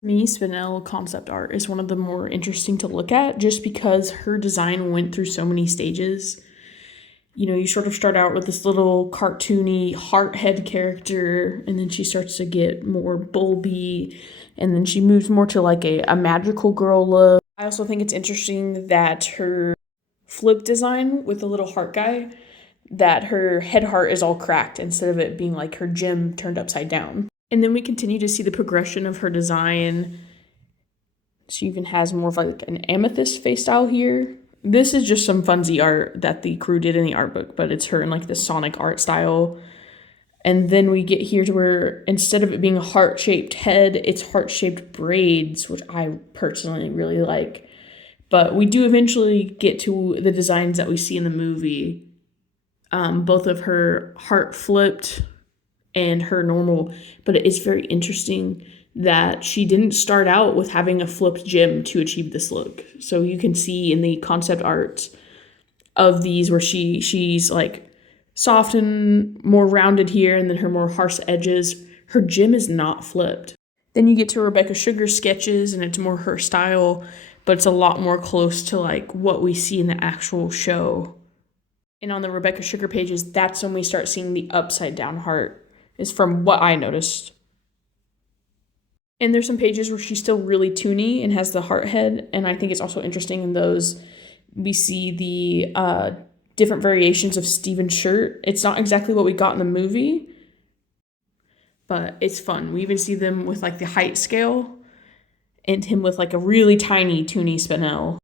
Me, Spinel Concept Art is one of the more interesting to look at just because her design went through so many stages. You know, you sort of start out with this little cartoony heart head character, and then she starts to get more bulby, and then she moves more to like a magical girl look. I also think it's interesting that her flip design with the little heart guy, that her head heart is all cracked instead of it being like her gem turned upside down. And then we continue to see the progression of her design. She even has more of like an amethyst face style here. This is just some funsy art that the crew did in the art book, but it's her in like the Sonic art style. And then we get here to where instead of it being a heart-shaped head, it's heart-shaped braids, which I personally really like. But we do eventually get to the designs that we see in the movie. Both of her heart flipped and her normal, but it is very interesting that she didn't start out with having a flipped gem to achieve this look. So you can see in the concept art of these where she's like soft and more rounded here, and then her more harsh edges, her gem is not flipped. Then you get to Rebecca Sugar's sketches, and it's more her style, but it's a lot more close to like what we see in the actual show. And on the Rebecca Sugar pages, that's when we start seeing the upside down heart, is from what I noticed. And there's some pages where she's still really toony and has the heart head, and I think it's also interesting in those we see the different variations of Steven's shirt. It's not exactly what we got in the movie, but it's fun. We even see them with like the height scale and him with like a really tiny toony Spinel.